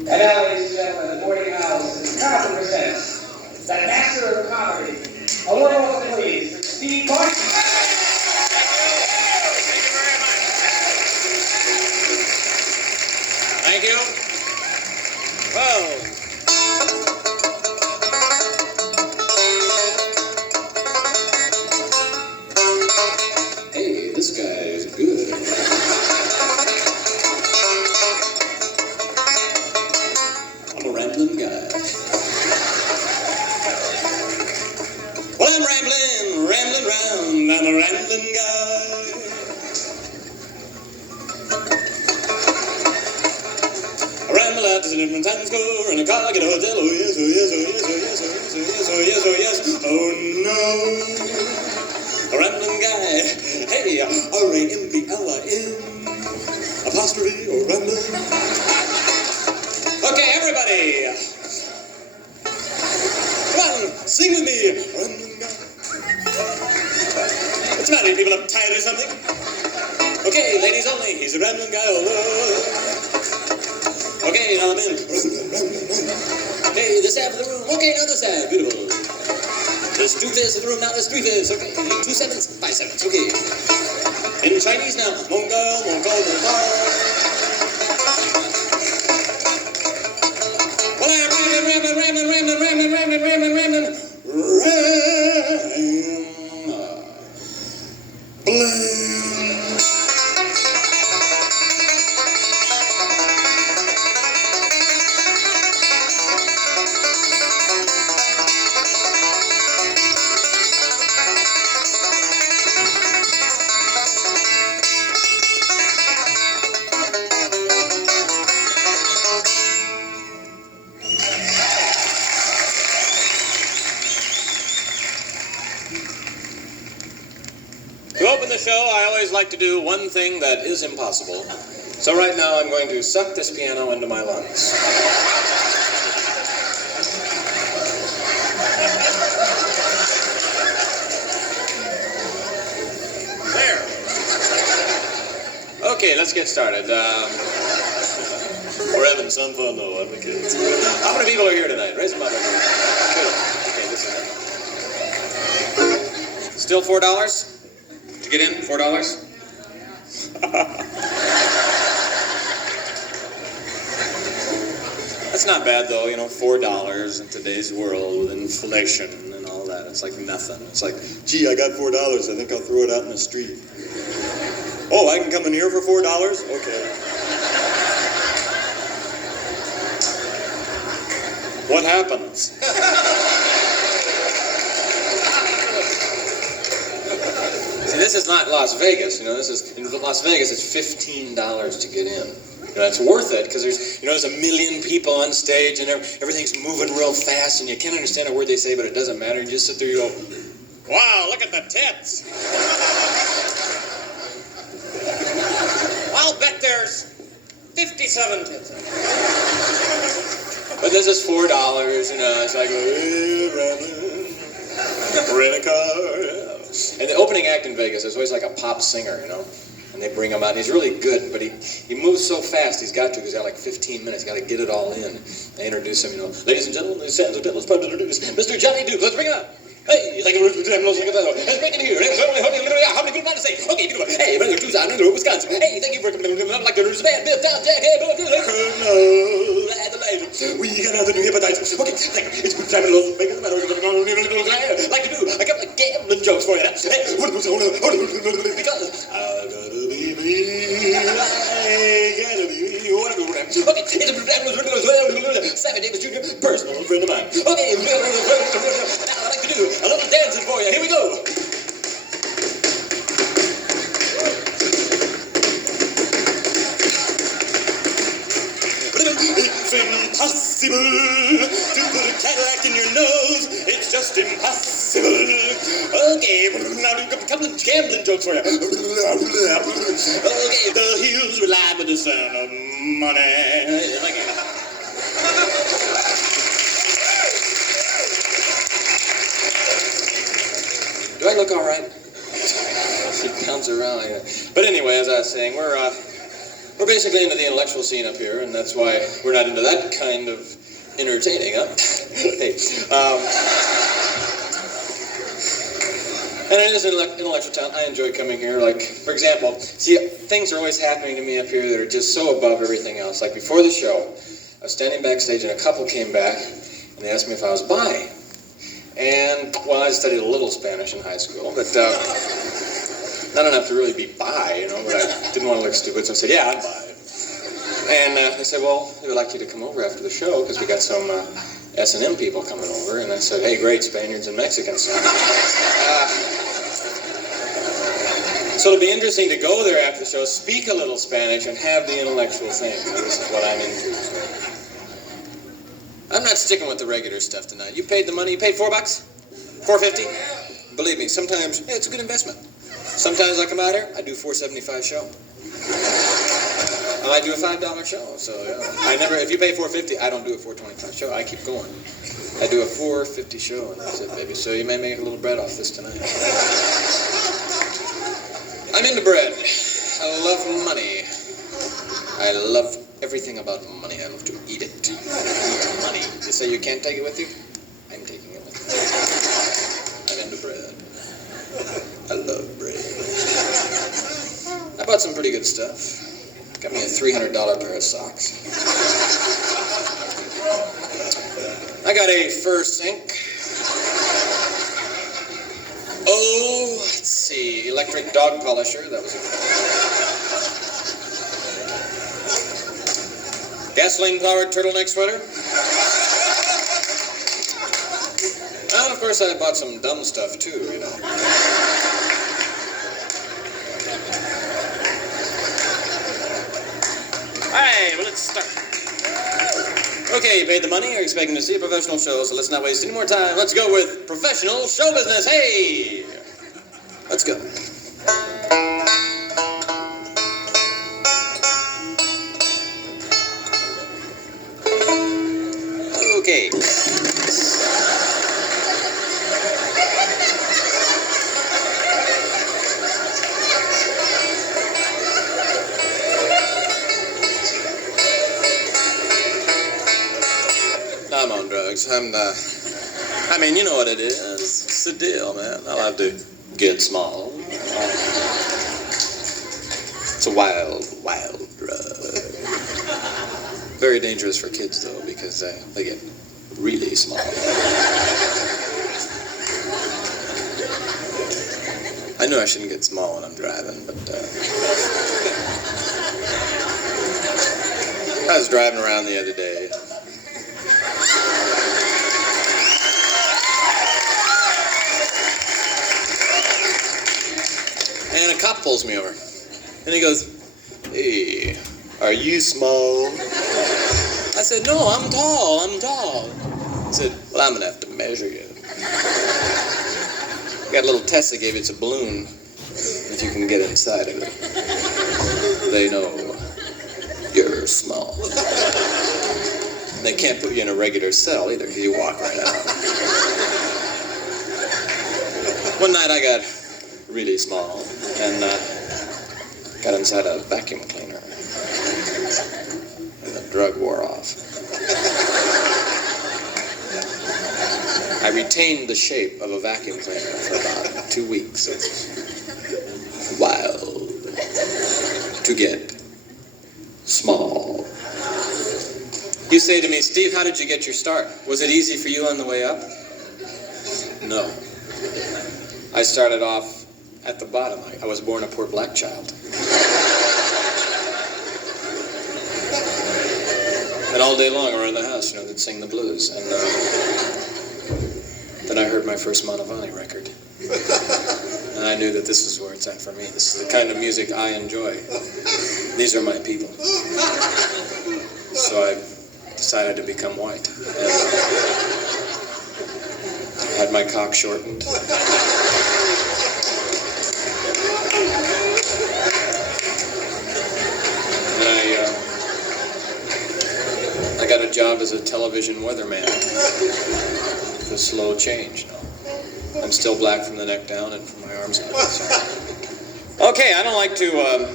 And now, ladies and gentlemen, the boarding house is proud to present the master of comedy. A warm welcome, please, for Steve Martin. Thank you. Well. Hey, this guy is good. I'm a rambling guy. Well, I'm rambling round. I'm a rambling guy. I ramble out to the different Times Square in a car, get a hotel. Oh yes, oh yes, oh yes, oh yes, oh yes, oh yes, oh yes, oh yes. Oh no, a rambling guy. Hey, R-A-M-B-L-I-N apostrophe or rambling. Okay, everybody, come on, sing with me. Rambling guy. What's the matter, people? Uptight or something? Okay, ladies only. He's a rambling guy. Okay, now I'm in. Okay, this half of the room. Okay, now this half. Beautiful. There's 2/5 of the room, now there's 3/5. Okay, 2/7, 5/7. Okay. In Chinese now. Mongol, Mongol, Mongol. Well, I'm rambling. To open the show, I always like to do one thing that is impossible. So right now, I'm going to suck this piano into my lungs. There. Okay, let's get started. We're having some fun, though, aren't we, kids? How many people are here tonight? Raise them up. Good. Okay, this is it. Still $4? To get in, $4? That's not bad, though, you know, $4 in today's world with inflation and all that. It's like nothing. It's like, gee, I got $4. I think I'll throw it out in the street. Oh, I can come in here for $4? Okay. What happens? See, this is not Las Vegas, you know. This is in Las Vegas. It's $15 to get in. You know, it's worth it because there's a million people on stage and everything's moving real fast and you can't understand a word they say, but it doesn't matter. You just sit there, you go, wow, look at the tits. I'll bet there's 57 tits. But this is $4, you know. It's like, rent a car. And the opening act in Vegas is always like a pop singer, you know. And they bring him out. He's really good, but he moves so fast. He's got to. He's got like 15 minutes. He's got to get it all in. They introduce him, you know. Ladies and gentlemen, let's introduce Mr. Johnny Duke. Let's bring him out. Hey, like let's bring him here. How many people want to say? Okay, you know what? Hey, brother, Tucson, Wisconsin. Hey, thank you for coming. I'd like to introduce the band. Bill, Tom, Jack, hey, Bill, we got another new hepatitis. Okay, thank you. It's good time to make it matter. Like to do a couple of gambling jokes for you. Hey, because I gotta be me. Okay, it's Sammy Davis Jr., personal friend of mine. Okay, now I'd like to do a little dancing for you. Here we go. It's impossible to put a Cadillac in your nose. It's just impossible. Okay, now do a couple of gambling jokes for you. Okay, the hills rely with the sound of money. Do I look all right? She comes around. Yeah. But anyway, as I was saying, we're We're basically into the intellectual scene up here, and that's why we're not into that kind of entertaining, huh? Hey. And it is an intellectual town. I enjoy coming here. Like, for example, see, things are always happening to me up here that are just so above everything else. Like, before the show, I was standing backstage, and a couple came back, and they asked me if I was bi. And, well, I studied a little Spanish in high school, but not enough to really be bi, you know, but I didn't want to look stupid, so I said, yeah, I'm bi. And they said, well, we would like you to come over after the show, because we got some S&M people coming over. And I said, hey, great, Spaniards and Mexicans. So it'll be interesting to go there after the show, speak a little Spanish, and have the intellectual thing. So this is what I'm into. I'm not sticking with the regular stuff tonight. You paid the money. You paid $4? $4.50? Believe me, sometimes, hey, it's a good investment. Sometimes I come out here, I do $4.75 show. I do a $5 show. So yeah. I never. If you pay $4.50, I don't do a $4.25 show. I keep going. I do a $4.50 show, and that's it, baby. So you may make a little bread off this tonight. I'm into bread. I love money. I love everything about money. I love to eat it. Money. You say you can't take it with you? I'm taking it with me. I'm into bread. I love bread. I bought some pretty good stuff. Got me a $300 pair of socks. I got a fur sink. Oh, let's see, electric dog polisher. That was a gasoline-powered turtleneck sweater. And of course, I bought some dumb stuff too, you know. Alright, well, let's start. Okay, you paid the money, you're expecting to see a professional show, so let's not waste any more time. Let's go with professional show business. Hey! Let's go. Okay. I'm on drugs. I mean, you know what it is. It's the deal, man. I'll have to get small. It's a wild, wild drug. Very dangerous for kids, though, because they get really small. I knew I shouldn't get small when I'm driving, but I was driving around the other day. And a cop pulls me over. And he goes, hey, are you small? I said, no, I'm tall. He said, well, I'm going to have to measure you. I got a little test they gave you. It's a balloon. If you can get inside of it, they know you're small. They can't put you in a regular cell either, because you walk right out. One night I got really small and got inside a vacuum cleaner, and the drug wore off. I retained the shape of a vacuum cleaner for about 2 weeks. It's wild to get small. You say to me, Steve, how did you get your start? Was it easy for you on the way up? No. I started off at the bottom. I was born a poor black child. And all day long around the house, they'd sing the blues. And then I heard my first Mantovani record. And I knew that this is where it's at for me. This is the kind of music I enjoy. These are my people. So I decided to become white. And had my cock shortened. I got a job as a television weatherman. It's a slow change. I'm still black from the neck down and from my arms up. So. Okay, I don't like to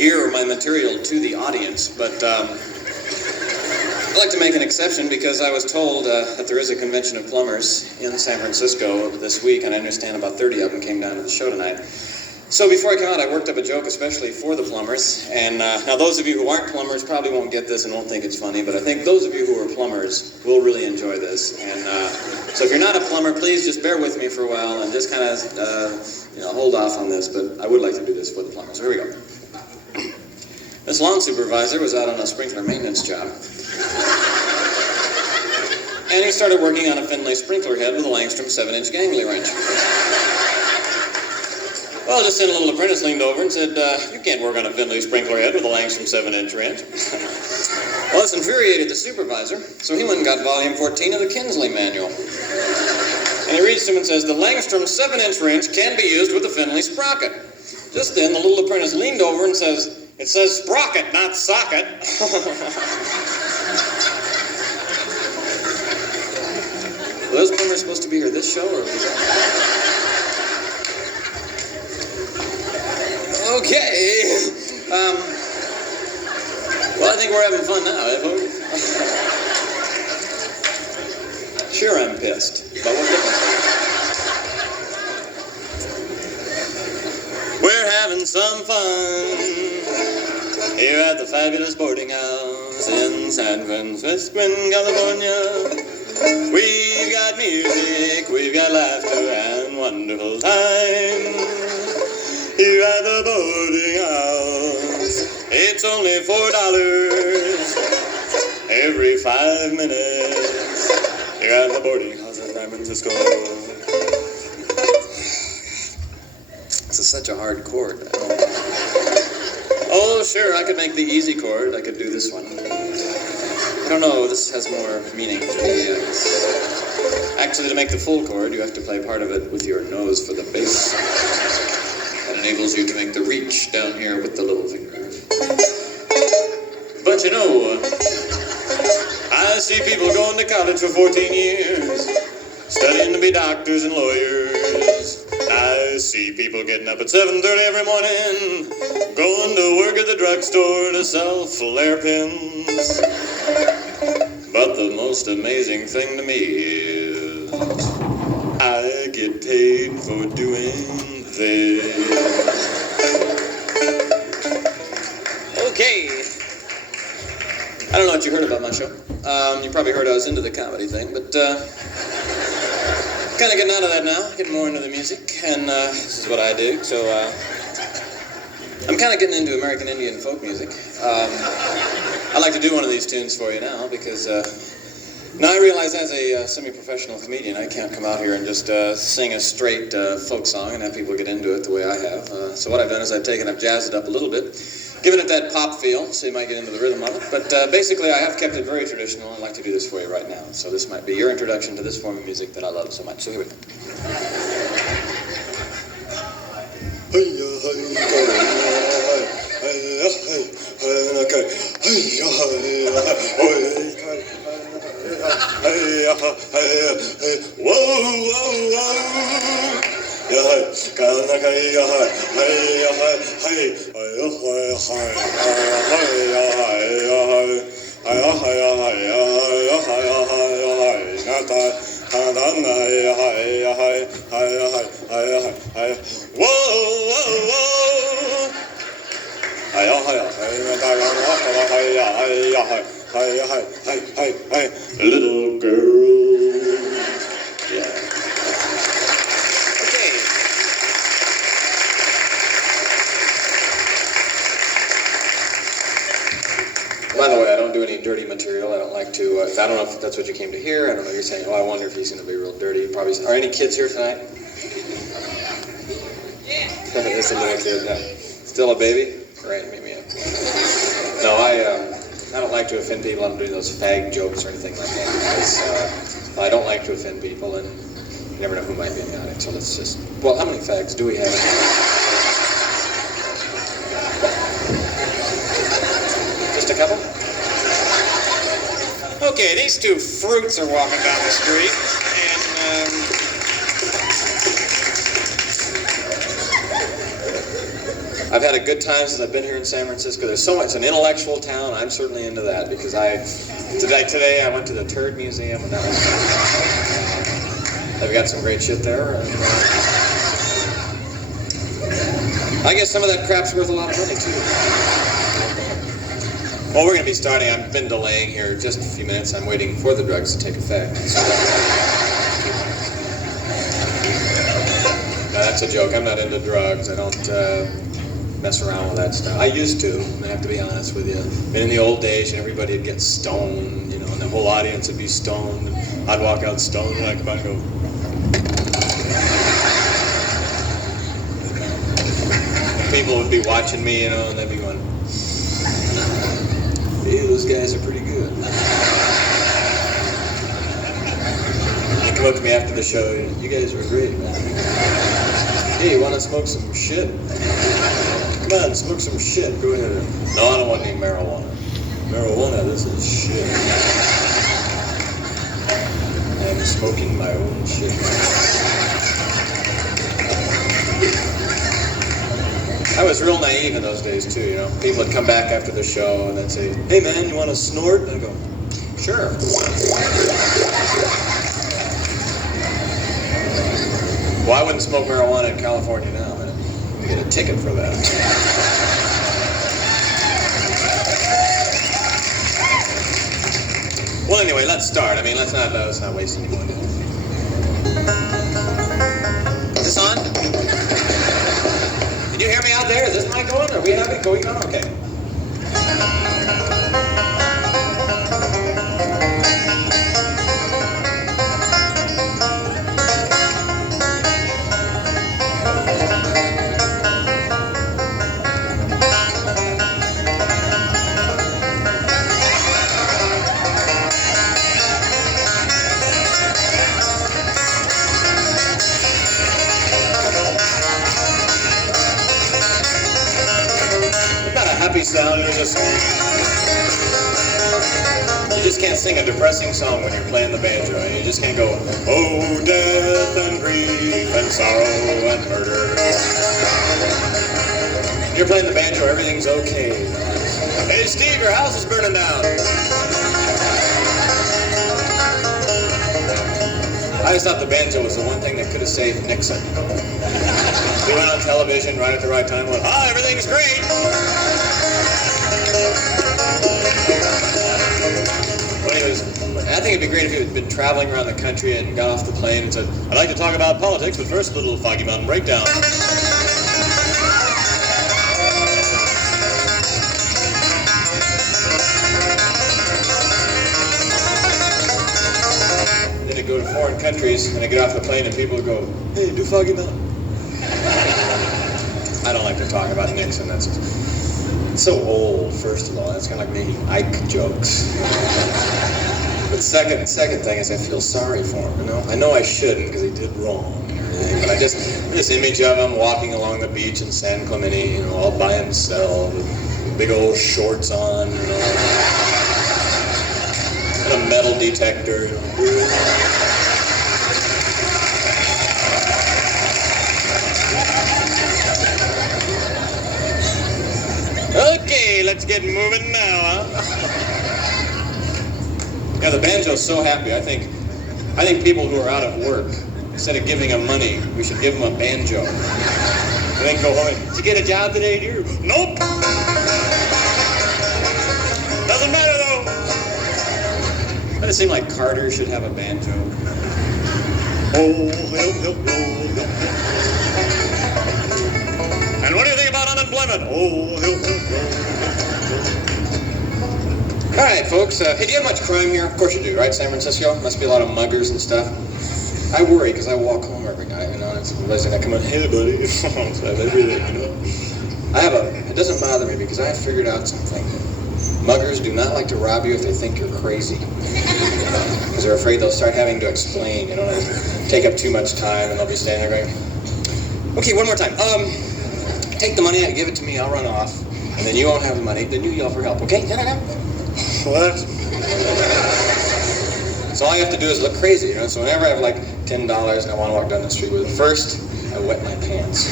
gear my material to the audience, but I'd like to make an exception because I was told that there is a convention of plumbers in San Francisco this week, and I understand about 30 of them came down to the show tonight. So before I come out, I worked up a joke especially for the plumbers, and now those of you who aren't plumbers probably won't get this and won't think it's funny, but I think those of you who are plumbers will really enjoy this. And so if you're not a plumber, please just bear with me for a while and just kind of hold off on this, but I would like to do this for the plumbers. So here we go. This lawn supervisor was out on a sprinkler maintenance job, and he started working on a Finlay sprinkler head with a Langstrom 7-inch gangly wrench. Well, just then a little apprentice leaned over and said, you can't work on a Finlay sprinkler head with a Langstrom 7-inch wrench. Well, this infuriated the supervisor, so he went and got volume 14 of the Kinsley manual. And he reads to him and says, the Langstrom 7-inch wrench can be used with the Finlay sprocket. Just then, the little apprentice leaned over and says, it says sprocket, not socket. Were those plumbers supposed to be here this show, or was that... Okay. Well, I think we're having fun now, eh, folks? Sure, I'm pissed. But what difference? We're having some fun here at the fabulous boarding house in San Francisco, California. We've got music, we've got laughter and wonderful time. Here at the boarding house, it's only $4 every 5 minutes. Here at the boarding house in San Francisco. This is such a hard chord. Oh, sure, I could make the easy chord. I could do this one. I don't know, this has more meaning to me. Actually, to make the full chord, you have to play part of it with your nose for the bass. Enables you to make the reach down here with the little finger. But you know, I see people going to college for 14 years, studying to be doctors and lawyers. I see people getting up at 7:30 every morning, going to work at the drugstore to sell flare pins. But the most amazing thing to me is I get paid for doing okay. I don't know what you heard about my show. You probably heard I was into the comedy thing, but kind of getting out of that now, getting more into the music, and this is what I do. So I'm kind of getting into American Indian folk music. I'd like to do one of these tunes for you now because now I realize as a semi-professional comedian, I can't come out here and just sing a straight folk song and have people get into it the way I have. So what I've done is I've jazzed it up a little bit, given it that pop feel, so you might get into the rhythm of it. But basically, I have kept it very traditional. I'd like to do this for you right now. So this might be your introduction to this form of music that I love so much. So here we go. Little girl. Yeah. Okay. By the way, I don't do any dirty material. I don't like to, I don't know if that's what you came to hear. I don't know if you're saying, oh, I wonder if he's going to be real dirty. Probably. Are any kids here tonight? Yeah. There's a little kid. No. Still a baby? Right, meet me up. No, I don't like to offend people. I don't do those fag jokes or anything like that. Because, I don't like to offend people, and you never know who might be in the audience. So let's just, well, how many fags do we have? Just a couple? Okay, these two fruits are walking down the street, and I've had a good time since I've been here in San Francisco. There's so much. It's an intellectual town. I'm certainly into that because today I went to the Turd Museum and that was they've got some great shit there. And, I guess some of that crap's worth a lot of money too. Well, we're going to be starting. I've been delaying here just a few minutes. I'm waiting for the drugs to take effect. No, that's a joke. I'm not into drugs. I don't mess around with that stuff. I used to. I have to be honest with you. In the old days, everybody would get stoned, and the whole audience would be stoned. And I'd walk out stoned, and I'd come out and go. People would be watching me, and they'd be going, "Hey, those guys are pretty good." They come up to me after the show. "You guys were great, man. Hey, you want to smoke some shit? Come on, smoke some shit. Go ahead." "No, I don't want any marijuana." "Marijuana, this is shit. I'm smoking my own shit." I was real naive in those days too, People would come back after the show and they'd say, "Hey man, you want to snort?" And I'd go, "Sure." Well, I wouldn't smoke marijuana in California now, man. You get a ticket for that. Well, anyway, let's start. Let's not waste any more time. Is this on? Can you hear me out there? Is this mic going? Are we having going on? Okay. Happy sound, you just can't sing a depressing song when you're playing the banjo. You just can't go, "Oh, death and grief and sorrow and murder." When you're playing the banjo, everything's okay. "Hey Steve, your house is burning down." I just thought the banjo was the one thing that could have saved Nixon. He went on television right at the right time and went, "Ah, everything's great." Well, I think it'd be great if he had been traveling around the country and got off the plane and said, "I'd like to talk about politics, but first a little Foggy Mountain Breakdown." And then he'd go to foreign countries and he'd get off the plane and people would go, "Hey, do Foggy Mountain." I don't like to talk about Nixon. That's so old, first of all. That's kind of like making Ike jokes. But second thing is I feel sorry for him, I know I shouldn't because he did wrong and everything, but this image of him walking along the beach in San Clemente, all by himself, with big old shorts on, and a metal detector, Okay, let's get moving now, huh? The banjo's so happy. I think people who are out of work, instead of giving them money, we should give them a banjo. And then go home and, "Did you get a job today, dear?" "Nope." "Doesn't matter, though." Doesn't it seem like Carter should have a banjo? "Oh, help, help, help, help. And what do you think about unemployment?" "Oh, help, help, help. All right, folks. Hey, do you have much crime here? Of course you do, right? San Francisco? Must be a lot of muggers and stuff. I worry because I walk home every night, It's amazing. I come in, "Hey, buddy." It doesn't bother me because I have figured out something. Muggers do not like to rob you if they think you're crazy. Because they're afraid they'll start having to explain, take up too much time and they'll be standing there going, "Okay, one more time. Take the money, give it to me, I'll run off. And then you won't have the money, then you yell for help, okay? No. What? So all you have to do is look crazy, So whenever I have like $10 and I want to walk down the street with it, first I wet my pants.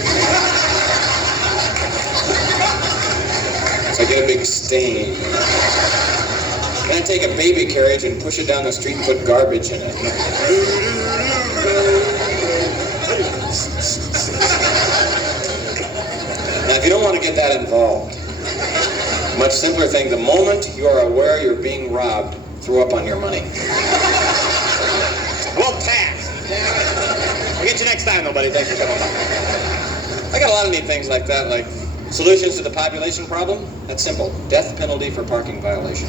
So I get a big stain. Then I take a baby carriage and push it down the street and put garbage in it. Now, if you don't want to get that involved, much simpler thing, the moment you are aware you're being robbed, throw up on your money. Well, pass. I'll get you next time, nobody. Thanks for coming by. I got a lot of neat things like that, like solutions to the population problem. That's simple. Death penalty for parking violation.